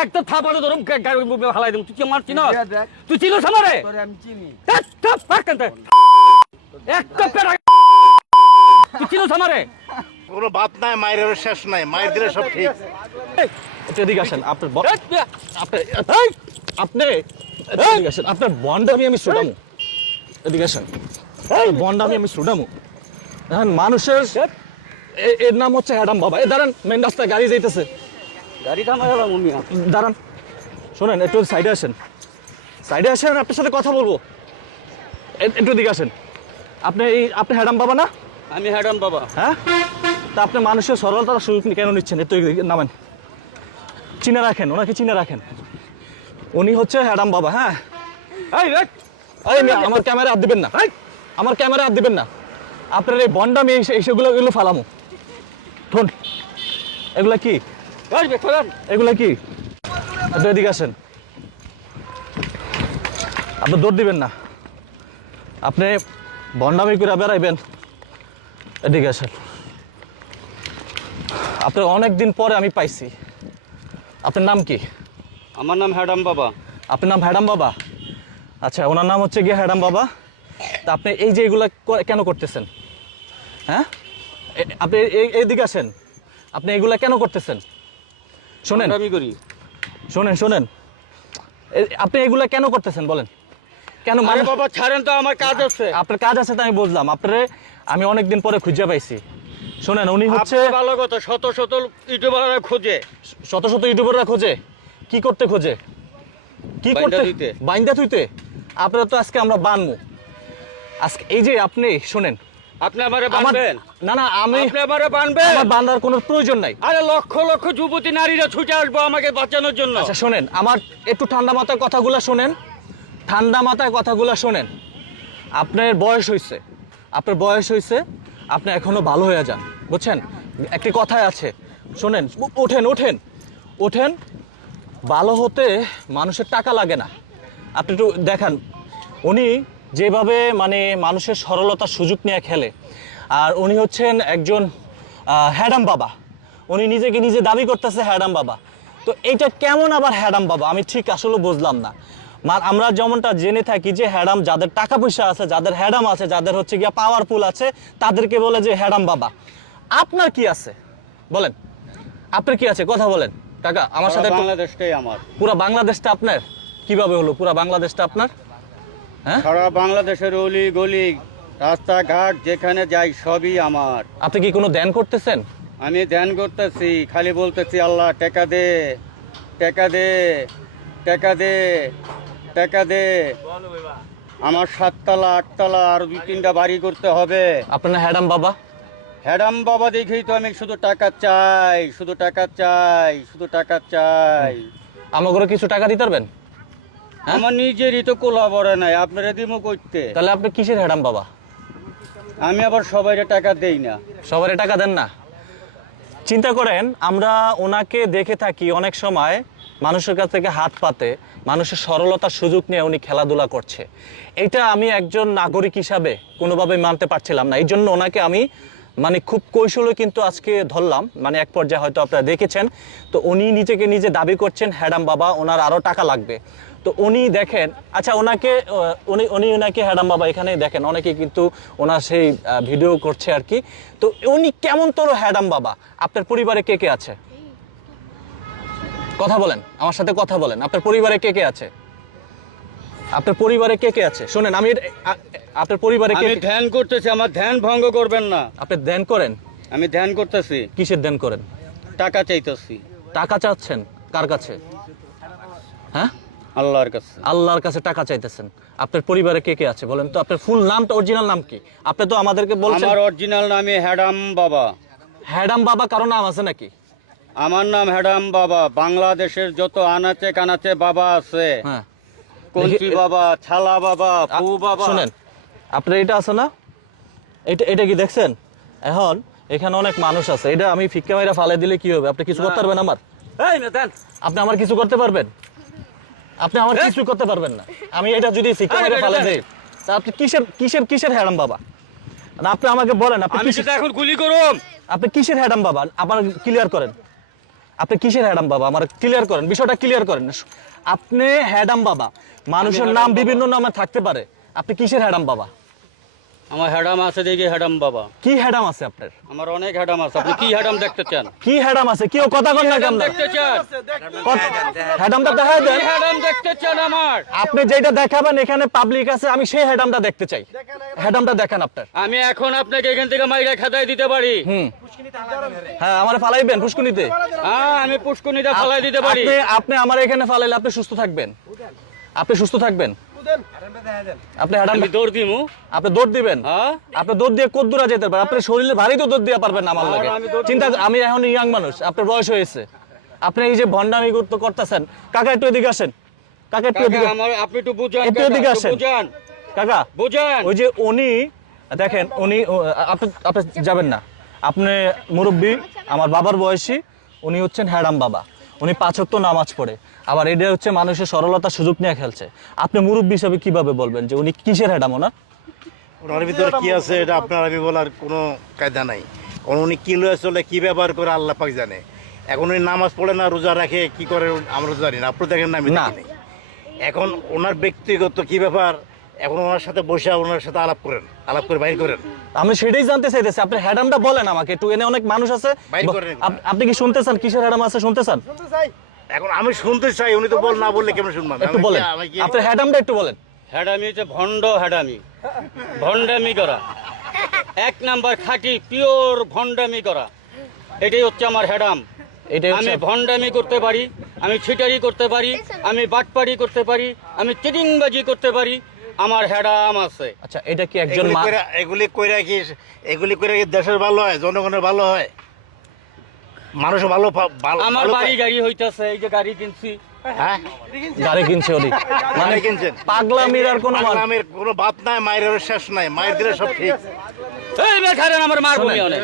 একটা থাপাড়ে ধরুম গাড়ি হালাই দিম তুই কি আমার চিনস তুই চিনস আমারে একটা পেড়া তুই চিনস আমারে কোনো বাপ নাই মায়ের শেষ নাই মায়ের দিলে সব ঠিক এদিকে আসেন আপনার আপনি এদিকে আসেন আপনার বন্ডামি আমি শুনামু এদিকে আসেন বন্ডামি আমি শুনামু এখন মানুষের এর নাম হচ্ছে হ্যাডাম বাবা এই দাঁড়ান মেন রাস্তায় গাড়ি যাইতেছে গাড়ি থামাই মিয়া দাঁড়ান শোনেন একটু সাইডে আসেন আপনার সাথে কথা বলবো একটু দিকে আসেন আপনি হ্যাডাম বাবা না আমি হ্যাডাম বাবা হ্যাঁ তা আপনি মানুষের সরলতার সুযোগ কেন নিচ্ছেন একটু নামেন চিনে রাখেন ওনাকে চিনে রাখেন উনি হচ্ছে হ্যাডাম বাবা হ্যাঁ আমার ক্যামেরা হাত দিবেন না আমার ক্যামেরা হাত দিবেন না আপনার এই বন্ডামি সেগুলো এগুলো ফালামো থন এগুলা কি এগুলা কি একটু এদিকে আসেন আপনি দৌড় দিবেন না আপনি বন্ডামি করে বেড়াইবেন এদিকে আসেন আপনার অনেকদিন পরে আমি পাইছি আপনার নাম কি আমার নাম হ্যাডাম বাবা আপনার নাম হ্যাডাম বাবা আচ্ছা ওনার নাম হচ্ছে গিয়ে হ্যাডাম বাবা তা আপনি এই যে এগুলা কেন করতেছেন হ্যাঁ আপনি এইদিকে আসেন আপনি এগুলা কেন করতেছেন শোনেন আমি করি শোনেন আপনি এগুলা কেন করতেছেন বলেন কেন আরে বাবা ছাড়েন তো আমার কাজ আছে আপনার কাজ আছে তো আমি বুঝলাম আপনারে আমি অনেকদিন পরে খুঁজে পাইছি শোনেন উনি হচ্ছে ভালো কথা শত শত ইউটিউবাররা খোঁজে শত শত ইউটিউবাররা খোঁজে কি করতে খোঁজে কি করতে বাইন্দা থুইতে আপনারা তো আজকে আমরা বানমু আজকে এই যে আপনি শোনেন আপনি আমারে বানবেন না না আমি আপনি আমারে বানবেন আমার বান্দার কোনো প্রয়োজন নাই আরে লক্ষ লক্ষ যুবতী নারীরা ছুটে আসবো আমাকে বাঁচানোর জন্য আচ্ছা শোনেন আমার একটু ঠান্ডা মাথায় কথাগুলো শোনেন আপনার বয়স হয়েছে আপনি এখনো ভালো হয়ে যান বুঝছেন একটি কথাই আছে শোনেন ওঠেন ভালো হতে মানুষের টাকা লাগে না আপনি একটু দেখান উনি যেভাবে মানে মানুষের সরলতার সুযোগ নিয়ে খেলে আর উনি হচ্ছেন একজন হ্যাডাম বাবা উনি নিজেকে নিজে দাবি করতেছে হ্যাডাম বাবা তো এইটা কেমন আবার হ্যাডাম বাবা আমি ঠিক আসলে বুঝলাম না আমরা যেমনটা জেনে থাকি যে হ্যাডাম যাদের টাকা পয়সা আছে যাদের হ্যাডাম আছে যাদের হচ্ছে গিয়া পাওয়ারফুল আছে তাদেরকে বলে যে হ্যাডাম বাবা আপনার কি আছে বলেন আপনার কি আছে কথা বলেন কাকা আমার সাথে বাংলাদেশটাই আমার পুরো বাংলাদেশটা আপনার কিভাবে হলো পুরো বাংলাদেশটা আপনার হ্যাঁ সারা বাংলাদেশের অলি গলি রাস্তাঘাট যেখানে যাই সবই আমার আপনি কি কোনো ধ্যান করতেছেন আমি ধ্যান করতেছি খালি বলতেছি আল্লাহ টাকা দে টাকা দে টাকা দে টাকা দে আমার 7 তলা 8 তলা আর 2-3টা বাড়ি করতে হবে আপনার হ্যাডাম বাবা হ্যাডাম বাবা দেখেই তো আমি শুধু টাকা চাই আমাকে কিছু টাকা দিতে পারবেন আমার নিজেরই তো কোলা বড় নাই আপনারা দিমো করতে তাহলে আপনি কিসের হ্যাডাম বাবা আমি আবার সবাইরে টাকা দেই না সবারে টাকা দেন না চিন্তা করেন আমরা ওনাকে দেখে থাকি অনেক সময় মানুষের কাছ থেকে হাত পাতে মানুষের সরলতার সুযোগ নিয়ে উনি খেলাধুলা করছে এটা আমি একজন নাগরিক হিসাবে কোনোভাবে মানতে পারছিলাম না এই জন্য ওনাকে আমি মানে খুব কৌশলে কিন্তু আজকে ধরলাম মানে এক পর্যায়ে হয়তো আপনারা দেখেছেন তো উনি নিজেকে নিজে দাবি করছেন হ্যাডাম বাবা ওনার আরও টাকা লাগবে তো উনি দেখেন আচ্ছা ওনাকে হ্যাডাম বাবা এখানে দেখেন অনেকে কিন্তু ওনার সেই ভিডিও করছে আর কি তো উনি কেমন তোর হ্যাডাম বাবা আপনার পরিবারে কে কে আছে কথা বলেন আমার সাথে কথা বলেন আপনার পরিবারে কে কে আছে শোনেন আমি আপনার পরিবারে কে আমি ধ্যান করতেছি আমার ধ্যান ভঙ্গ করবেন না আপনি ধ্যান করেন আমি ধ্যান করতেছি কিসের ধ্যান করেন টাকা চাইতেছি টাকা চাচ্ছেন কার কাছে হ্যাঁ আল্লাহর কাছে টাকা চাইতেছেন আপনার পরিবারে কে কে আছে বলেন তো আপনার ফুল নামটা অরিজিনাল নাম কি আপনি তো আমাদেরকে বলছেন আমার অরিজিনাল নামে হ্যাডাম বাবা কারো নাম আছে নাকি আমার নাম হ্যাডাম বাবা বাংলাদেশের যত আনাচে কানাচে বাবা আছে হ্যাঁ কঞ্চি বাবা ছালা বাবা পু বাবা শুনেন আপনার এটা আছে না এটা কি দেখছেন এখন এখানে অনেক মানুষ আছে এটা আমি ফিক্কা মাইরা ফালে দিলে কি হবে আপনি কিছু করতে পারবেন আমার আপনি আমার কিছু করতে পারবেন আপনি আমার কিছু করতে পারবেন না আমি এটা যদি ফিক্কা মাইরা ফালে দেই তা আপনি কিসের হ্যাডাম বাবা না আপনি আমাকে বলেন আপনি আমি সেটা এখন গুলি করুম আপনি কিসের হ্যাডাম বাবা আপনার ক্লিয়ার করেন আপনি কিসের হ্যাডাম বাবা আমার ক্লিয়ার করেন, বিষয়টা ক্লিয়ার করেন। আপনি হ্যাডাম বাবা, মানুষের নাম বিভিন্ন নামে থাকতে পারে, আপনি কিসের হ্যাডাম বাবা? আমার হ্যাডাম আছে দেখি হ্যাডাম বাবা। কি হ্যাডাম আছে আপনার? আমার অনেক হ্যাডাম আছে। আপনি কি হ্যাডাম দেখতে চান? কি হ্যাডাম আছে? কেউ কথা কন না কেন? দেখতে চান? হ্যাডামটা দেখা কি দেন। হ্যাডাম দেখতে চান আমার? আপনি যেটা দেখাবেন এখানে পাবলিক আছে, আমি সেই হ্যাডামটা দেখতে চাই। হ্যাডামটা দেখান আপনার। আমি এখন আপনাকে এখান থেকে মাইরা খাদাই দিতে পারি। হ্যাঁ, আমার ফালাইবেন পুষ্কুনিতে? হ্যাঁ, আমি পুষ্কুনিতে ফালাই দিতে পারি। আপনি আমার এখানে ফালাইলে আপনি সুস্থ থাকবেন, আপনি সুস্থ থাকবেন। আপনি হ্যাডাম আমি দৌড় দিমু। আপনি দৌড় দিবেন? হ্যাঁ, আপনি দৌড় দিয়ে কত দূরে যেতে পারবেন? আপনার শরীরে ভারী তো দৌড় দিয়ে পারবেন না আমার লাগে। আমি দৌড় চিন্তা, আমি এখন ইয়াং মানুষ, আপনার বয়স হয়েছে, আপনি এই যে ভন্ডামি করতেছেন। কাকা একটু এদিকে আসেন, কাকা একটু এদিকে, কাকা, আমার আপনি একটু বুঝান। একটু কাকা, এদিকে একটু আসেন। বুঝান, কাকা বুঝান। ওই যে উনি দেখেন, উনি আপনি আপনি যাবেন না, আপনি মুরব্বী, আমার বাবার বয়সী, উনি হচ্ছেন হ্যাডাম বাবা, উনি 5 ওয়াক্ত নামাজ পড়ে, আবার এটা হচ্ছে মানুষের সরলতার সুযোগ নিয়ে খেলছে। আপনি মুরব্বী হিসাবে কিভাবে বলবেন যে উনি কিসের হ্যাডাম? ওনার ভিতরে কি আছে এটা আপনার আমি বলার কোনো কায়দা নাই। কারণ উনি কি লয়ে চলে, কি ব্যবহার করে আল্লাহ পাক জানে। এখন উনি নামাজ পড়ে না, রোজা রাখে, কি করে আমরা তো জানি না, আপনি দেখেন না, আমি না। দেখি নাই। এখন ওনার ব্যক্তিগত কি ব্যাপার, এখন ওনার সাথে বসে ওনার সাথে আলাপ করেন, আলাপ করে বাইর করেন। আমি সেটাই জানতে চাইতেছি, আপনি হ্যাডামটা বলেন আমাকে একটু। এনে অনেক মানুষ আছে, বাইর করেন। আপনি কি শুনতেছেন কিসের হ্যাডাম আছে? শুনতেছেন? এখন আমি শুনতে চাই, উনি তো না বললে কেমন শুনবেন? একটু বলেন, আপনার হ্যাডামটা একটু বলেন। হ্যাডামি হচ্ছে ভণ্ড হ্যাডামি, ভণ্ডামি করা, 1 নাম্বার খাঁটি পিওর ভণ্ডামি করা, এটাই হচ্ছে আমার হ্যাডাম। এটাই আমি হচ্ছে ভণ্ডামি করতে পারি, আমি ছিটারি করতে পারি, আমি বাটপারি করতে পারি, আমি চিটিংবাজি করতে পারি, আমার হ্যাডাম আছে। আচ্ছা, এটা কি একজন এগুলি করে কি দেশের ভালো হয়, জনগণের ভালো হয়, মানুষ ভালো আমার বাড়ি গাড়ি হইতাছে, এই যে গাড়ি কিনছি। হ্যাঁ, গাড়ি কিনছে ওরি, মানে গাড়ি কিনছেন। পাগলামির আর কোনো পাগলামির কোনো বাত নাই, মায়ের শেষ নাই, মায়ের দিলে সব ঠিক। এই বেখারেন আমার মার শোনেন, ভূমি অনেক।